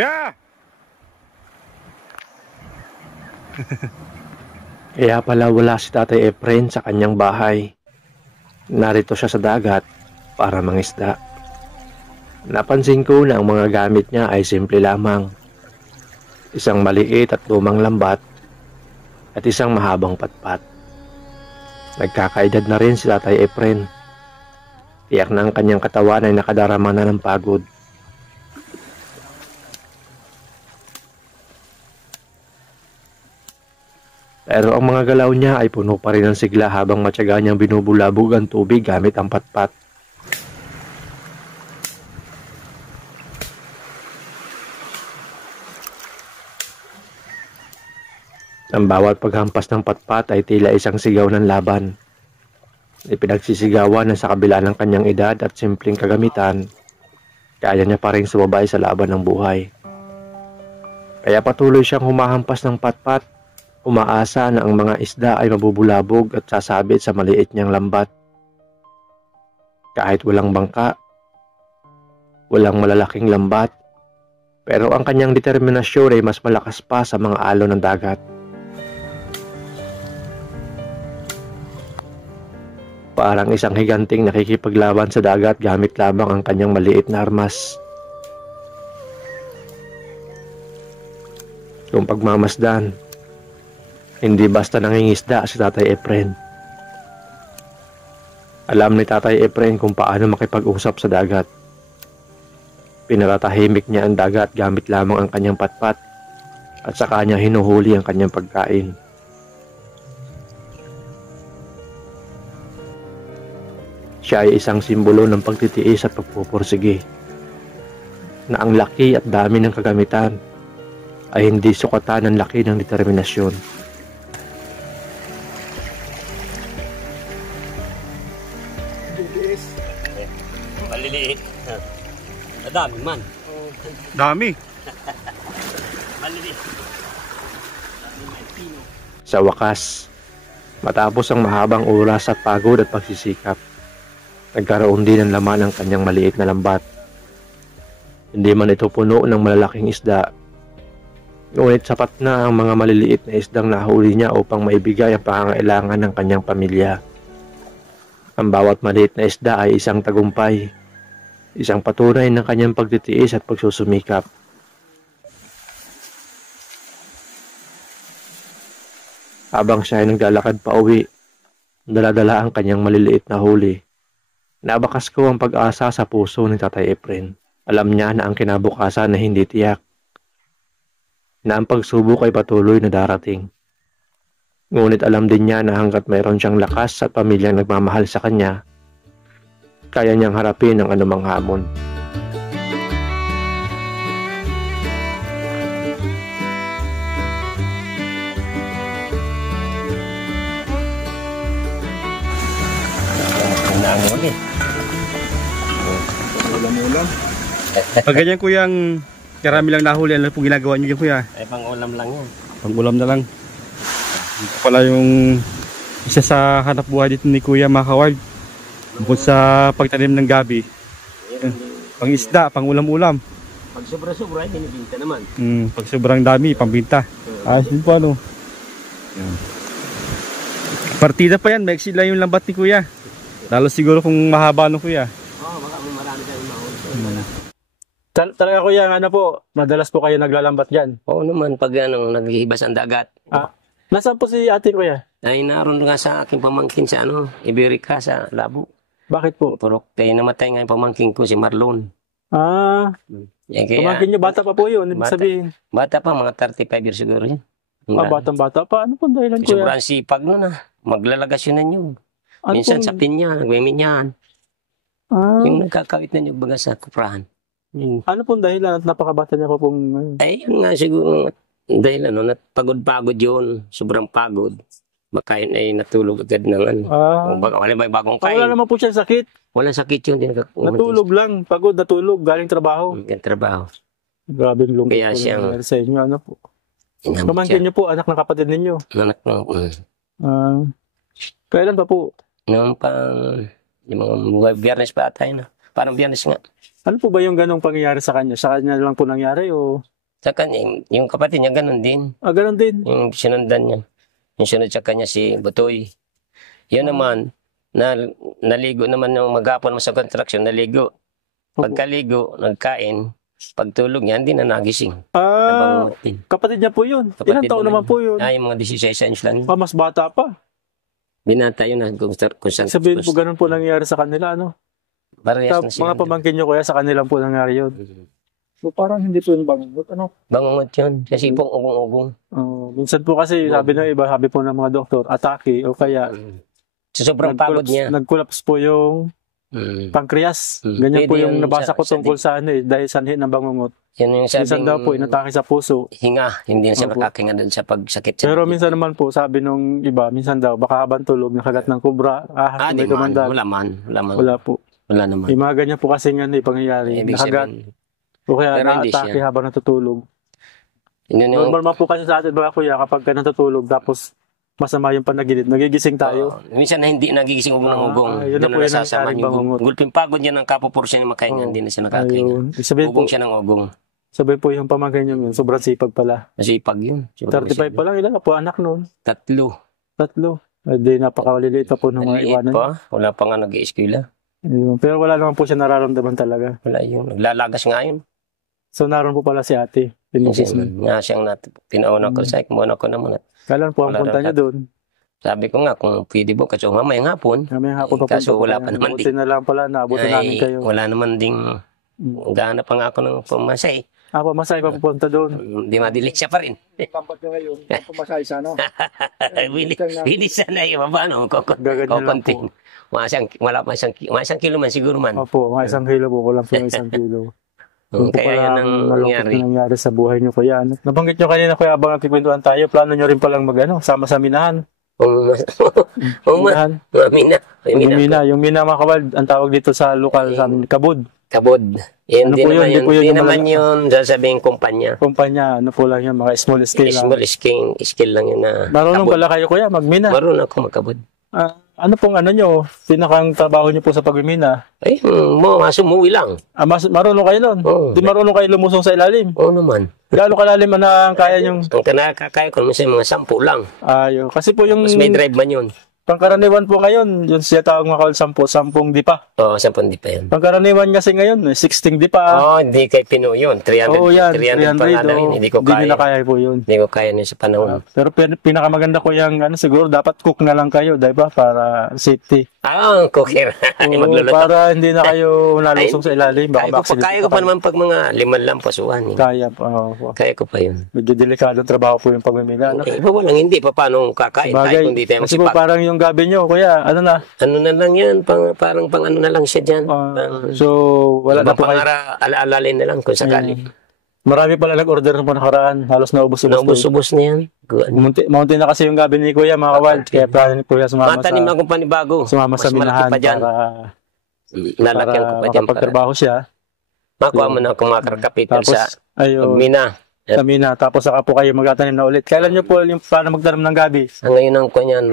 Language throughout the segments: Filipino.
Yeah! Kaya pala wala si Tatay Efren sa kanyang bahay. Narito siya sa dagat para mangisda. Napansin ko na ang mga gamit niya ay simple lamang. Isang maliit at lumang lambat at isang mahabang patpat. Nagkakaedad na rin si Tatay Efren. Tiyak na ang kanyang katawan ay nakadarama na ng pagod. Pero ang mga galaw niya ay puno pa rin ng sigla habang matyaga niyang binubulabog ang tubig gamit ang patpat. Ang bawat paghampas ng patpat ay tila isang sigaw ng laban. Ipinagsisigawan na sa kabila ng kanyang edad at simpleng kagamitan, kaya niya pa rin sumabay sa laban ng buhay. Kaya patuloy siyang humahampas ng patpat, umaasa na ang mga isda ay mabubulabog at sasabit sa maliit niyang lambat. Kahit walang bangka, walang malalaking lambat, pero ang kanyang determinasyon ay mas malakas pa sa mga alon ng dagat. Parang isang higanting nakikipaglaban sa dagat gamit lamang ang kanyang maliit na armas. Kung pagmamasdan, hindi basta nangingisda si Tatay Efren. Alam ni Tatay Efren kung paano makipag-usap sa dagat. Pinatatahimik niya ang dagat gamit lamang ang kanyang patpat at saka niya hinuhuli ang kanyang pagkain. Siya ay isang simbolo ng pagtitiis at pagpupursige, na ang laki at dami ng kagamitan ay hindi sukatan ng laki ng determinasyon. Maliliit. Madami man. Dami. Maliliit. Sa wakas, matapos ang mahabang oras at pagod at pagsisikap, nagkaroon din ng laman ang kanyang maliit na lambat. Hindi man ito puno ng malalaking isda, ngunit sapat na ang mga maliliit na isdang nahuli niya upang maibigay ang pangangailangan ng kanyang pamilya. Ang bawat maliit na isda ay isang tagumpay, isang patunay ng kanyang pagtitiis at pagsusumikap. Habang siya ay naglalakad pa uwi, dala-dala ang kanyang maliliit na huli. Nabakas ko ang pag-asa sa puso ni Tatay Efren. Alam niya na ang kinabukasan na hindi tiyak, na ang pagsubok ay patuloy na darating. Ngunit alam din niya na hanggat mayroon siyang lakas at pamilyang nagmamahal sa kanya, kaya niyang harapin ang anumang hamon. Nangon eh. Ulam-ulam. Pag ganyan kuyang karami lang nahuli, ano pong ginagawa niyo dyan kuya? Ay pang ulam lang yan. Pang-ulam na lang. Ito pala yung isa sa hanap buhay dito ni Kuya mga kaward. Bukod sa pagtanim ng gabi. Pang isda, pang ulam-ulam. Pag sobra-sobra, binibinta naman. Pag sobrang dami, pambinta. Ayos din po ano. Partida pa yan, may exit lang yung lambat ni Kuya. Lalo siguro kung mahaba no Kuya. Oo, marami tayong mahuli. Talaga Kuya, ano po, madalas po kayo naglalambat dyan. Oo naman, pag naghihibas ang dagat. Nasaan po si ate Kuya? Ay naroon nga sa aking pamangkin sa Iberica sa Labo. Bakit po? Pero namatay nga yung pamangkin ko si Marlon. Kaya, Pamangkin niyo, bata pa po yun, ibig sabihin. Bata pa, mga 35 years siguro yun. Batang-bata pa, ano pong dahilan Kuya? Sobrang sipag nun maglalagas yun na yun. Minsan sa pinya, nagwiminyan. Yung nagkakawit na nyo baga sa kuprahan. Ano pong dahilan at napakabata niya pa pong... Ay, yun nga siguro dahil pagod-pagod yun. Sobrang pagod. Baka yun ay natulog agad ng Baka wala may bagong kain. Wala naman po siya sakit. Walang sakit yun. Natulog lang. Pagod, natulog. Galing trabaho. Galing trabaho. Grabe yung lungkot Kaya po siyang... sa inyo. Ano po? Pamangkin niyo po, anak ng kapatid ninyo. Anak ng... Kailan pa po? Noong pang... Yung mga Biyernes pa tayo na. Parang Biyernes nga. Ano po ba yung ganong pangyayari sa kanya? Sa kanya lang po nangyari o? Sa kanya, yung kapatid niya ganun din. Ah, ganon din. Yung sinundan niya. Yung sunod sa kanya si Butoy. Yun naman, naligo naman yung maghapon mo sa construction, naligo. Pagkaligo, nagkain. Pagtulog niya, hindi na nagising. Ah, Nabangungot din. kapatid niya po yun. Kapatid Ilang taon naman po yun? Ay, mga 16 anos lang. Ah, mas bata pa. Binata yun na kung saan. Sabihin po ganun po nangyayari sa kanila, ano? Parehas na sila. Mga pamangkin nyo kuya, sa kanilang po nangyari yun. So, parang hindi po yung bangungot, ano? Bangungot yun. Kasi pong ugong-ugong. Minsan po kasi, sabi ng iba, sabi po ng mga doktor, atake o kaya So, sobrang pagod niya. nag-collapse po yung pancreas. Ganyan po Pwede yung yun nabasa ko sa tungkol sa ano eh, dahil sanhi ng bangungot. Yan yung Minsan sabing daw po, inatake sa puso. hinga. Hindi na siya Opo. makakinga doon sa pagsakit. Pero minsan naman po, sabi nung iba, minsan daw, baka habang tulog, nakagat ng kubra, di may man. tumandag. Wala man. Wala po. Wala naman. Yung mga ganyan po kasi nga eh, pangyayari. Ibig Nakagat. sabihin, O kaya Pero hindi na-atake siya. habang natutulog. yun yung, Normal man po kasi sa atin mga kuya, kapag ka natutulog, tapos masama yung panaginip, nagigising tayo. minsan na hindi nagigising ugong ng ugong. yun na Doon po na yung nasasama nangyaring yung bangungot. gulping pagod niya ng kapoporsyon ng makahinga. Hindi na siya nakakahinga. Ayun. Sabihin po, Ugong siya ng ugong. sabihin po yung pamangkin nyo yun, sobrang sipag pala. Masipag yun. 35 pa lang, ilan na po anak noon? 3. 3. Di napakaliliit pa po ng mga Maliit iwanan. pa. Wala pa nga nag-i-eskwela. Ayun. Pero wala naman po siya nararamdaman talaga. Wala yun. Naglalagas nga yun. So naroon po pala si ate. Kasi nga siyang pinauna ko sa muna ko naman. Kailan po ang Wala punta daw niya doon? Sabi ko nga kung pwede mo kasi mamayang hapon. Mamayang hapon pa Kaso punta wala po pa kayo. naman Buti na lang pala, naabutin namin kayo. Wala naman ding gana pa nga ako ng pumasay. Pamasay pa pupunta doon. Hindi madilit siya pa rin. Kampat nyo ngayon, pumasay sa ano. Hindi sana yung paano. Gaganyan lang Kukunting. po. Wala pa isang kilo man siguro man. Opo, mga 1 kilo po. Kulang po ng 1 kilo. Kung po Kaya pala yan ang ang malungkot nangyari. na nangyari sa buhay nyo kuya. Ano? Nabanggit nyo kanina kuya habang nagkikwentuhan tayo, plano nyo rin palang sama sa minahan. Minahan. Mina. Yung mina mga kawal, ang tawag dito sa lokal sa amin, kabud. Kabod. Ano po yun? Hindi po yun Hindi yung naman yun sasabihin kumpanya. Kumpanya, ano po lang yan, mga small scale lang. Small skill lang yun na Marunong kabod. pala kayo kuya, magmina. Marunong ako magkabod. Ano pong ano nyo, pinakang trabaho nyo po sa pagmimina? Ay, sumuwi lang. Marunong kayo nun? Oo. Di marunong kayo lumusong sa ilalim? Oo naman. Gaano kalalim na ang kaya nyong... Ang nakakaya ko minsan mga 10 lang. Ayo, kasi po yung Mas may drive man yun. pangkaraniwan po ngayon, yun siya tawag mga kawal 10 di pa. Oo, 10 di pa yan. Pangkaraniwan kasi ngayon, 16 di pa. Oo, hindi kay Pino yun. 300, Oo, yan, 300 pa nga lang yun. Hindi ko Hindi kaya. nyo na kaya po yun. Hindi ko kaya nun sa panahon. Pero pinakamaganda ko yung siguro dapat cook na lang kayo, di ba? Para safety. Cooker. Oo, Magluluto. para hindi na kayo nalusong sa ilalim. Baka Kaya ko pa naman pag mga 5 lang pasuhan. Kaya pa. Kaya ko pa yun. Medyo delikadong trabaho po yung pagmimila. No? Iba walang hindi pa paano kakain. Kahit kung di tayo Kasi po magsipag. parang yung gabi nyo, kuya, ano na? Ano na lang yan. Parang pang ano na lang siya dyan. So, wala na po kayo. Alalin na lang kung sakali. Marami pala nag-order na po nakaraan. Halos naubos-ubos. Naubos-ubos na yan. Mountain na kasi yung gabi ni kuya, mga kawal. Kaya plano ni kuya Matanim akong panibago. sumama sa Mas malaki minahan pa dyan. para Lalakyan ko pa dyan. makapagtrabaho siya. Makuha mo na akong mga kapital Tapos, sa ayun, Mina. sa mina. Tapos saka po kayo magtatanim na ulit. Kailan nyo po yung paano magtanim ng gabi? Ngayon ang kanyan,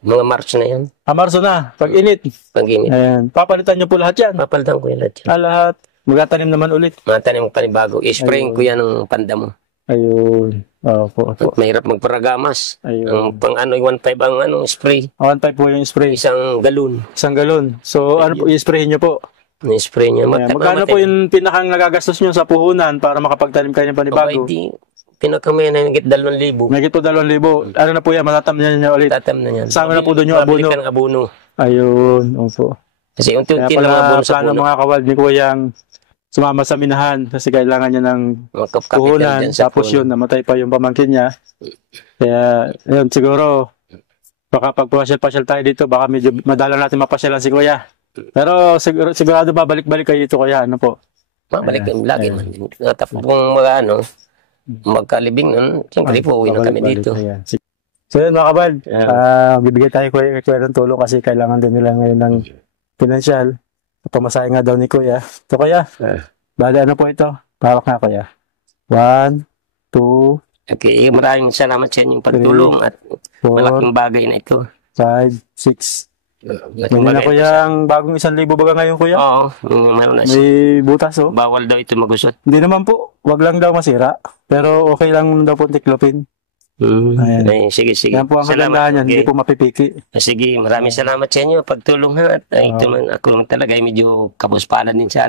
mga March na yan. Marso na, pag init. Pag-init. Ayan. Papalitan nyo po lahat yan. Papalitan ko yan lahat yan. Lahat. Magtatanim naman ulit. Matanim mo panibago. I-spraying ko yan ng panda mo. Ayun. Opo. At mahirap magparagamas. Ayun. Ang pang 1.5 ang spray. 1.5 po yung spray. Isang galon. 1 galon. So, ano po, i-spray nyo po? Na-spray niya. Ayan. Magkano po yung pinakang nagagastos nyo sa puhunan para makapagtanim kayo ng panibago? Pinakamaya na higit 2,000. May po 2,000. Ano na po yan? Matatam niya ulit. Tatam na yan. Sama na po doon yung abono. Pabili ka ng abono. Ayun. Opo. Kasi Kaya unti-unti lang pala abono sa plano puno. mga kawal ni Kuyang sumama sa minahan kasi kailangan niya ng Mga kapital puhunan. dyan sa Tapos puno. yun, namatay pa yung pamangkin niya. Kaya, yun, siguro, baka pag pasyal-pasyal tayo dito, baka medyo madala natin mapasyalan si Kuya. Pero sigurado ba, balik-balik kayo dito, Kuya, ano po? Mabalik kami lagi man. Tapos kung mga magkalibing nun, siyempre po uwi na kami Balik-balik, dito. ayan. So yun mga kabal, bibigay tayo Kuya ng tulong kasi kailangan din nila ngayon ng pinansyal. Pamasahe nga daw ni Kuya. So Kuya, bali ano po ito? Pawak nga Kuya. 1, 2, Okay, maraming salamat sa inyong pagtulong at 4, malaking bagay na ito. 5, 6, Hindi na kuya ang bagong 1,000 baga ngayon kuya. Oo, meron na siya. May butas oh. Bawal daw ito magusot. Hindi naman po. Wag lang daw masira. Pero okay lang daw po tiklopin. Ayan. Ay, sige. Yan po ang kagandahan yan. Hindi po mapipiki. Sige, maraming salamat sa inyo. Pagtulong ha. Ay, ito man, ako naman talaga ay medyo kabuspalad din sa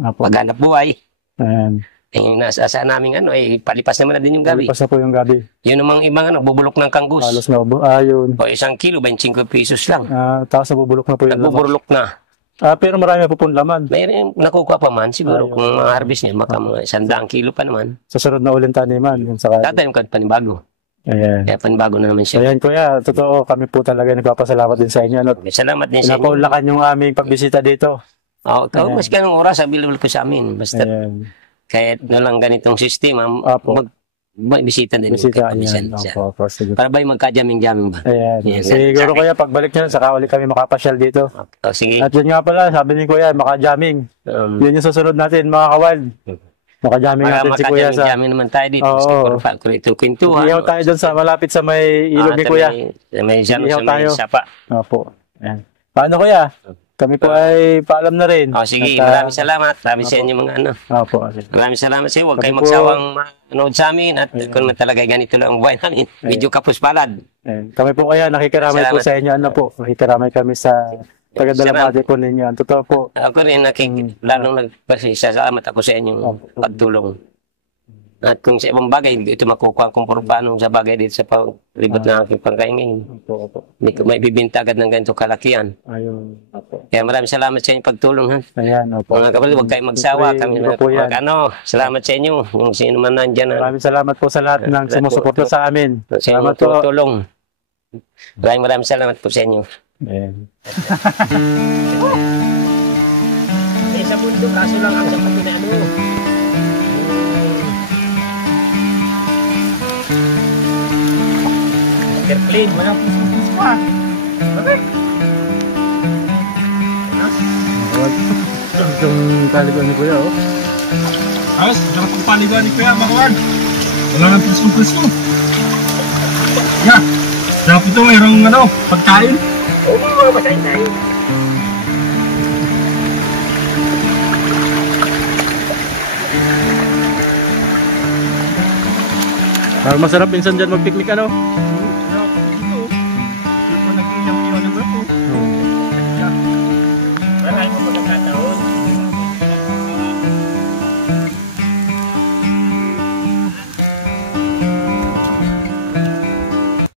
Apo. paghanap buhay. Ayan. Nasa namin palipas naman na din yung gabi. Palipas na po yung gabi. Yun namang ibang bubulok ng kanggus. Halos na po. Yun. O 1 kilo, 25 pesos lang. Tapos nabubulok na po yung laman. Nagbuburlok na. Pero marami po pong laman. Mayroon nakukuha pa man siguro kung ma-harvest niya, maka mga 100 kilo pa naman. Sa sunod na uling taniman. Yung saka. Tatanim ka panibago. Ayan. Kaya panibago na naman siya. Ayan kuya, totoo kami po talaga nagpapasalamat din sa inyo. Salamat din sa inyo. Pinapaulakan yung aming pagbisita dito. Mas ganong oras, available ko sa amin. Basta kahit na lang ganitong sistema, bisita din. Bisita yan. Sige. Para ba'y magka-jamming-jamming ba? Ayan. Yan. Siguro kuya, pagbalik nyo, saka ulit kami makapasyal dito. Sige. At yun nga pala, sabi ni kuya, maka-jamming. Yun yung susunod natin, mga kawal. Maka-jamming natin si kuya sa... Maka-jamming naman tayo dito. Sa kwentuhan. Iyaw tayo dun sa malapit sa may ilog ni kuya. May sapa. Opo. Ayan. Paano kuya? Kami po ay paalam na rin. Sige, maraming salamat. Maraming sa inyo mga Opo. Maraming salamat sa inyo. Huwag kayong magsawang manood sa amin. At kung naman talaga ganito lang ang buhay namin, medyo kapuspalad. Kami po kaya nakikiramay po sa inyo. Nakikiramay kami sa taga-Dalamate po ninyo. Totoo po. Ako rin lalong nagpasalamat ako sa inyong pagtulong. At kung sa ibang bagay, hindi ito makukuha kung paano sa bagay dito sa paglibot ng aking pagkaingin. Hindi ko may bibinta agad ng ganito kalakihan. Ayun. Kaya maraming salamat sa inyong pagtulong. Ayan, opo. Mga kapatid, huwag kayong magsawa. Kami salamat sa inyo. Yung sino man nandyan. Maraming salamat po sa lahat ng sumusuporta sa amin. Salamat po. Tulong. Maraming salamat po sa inyo. Ayan. Sa mundo, kaso lang ang sapat na clean, walang pusus-pusus pa. Okay. Itong paliguan ni kuya, oh. Ayos, ito ang paliguan ni Kuya, mga kawan. Wala nang puso-puso. Dapat ito mayroong pagkain. Oo, masahin tayo. Masarap minsan dyan mag-picnic,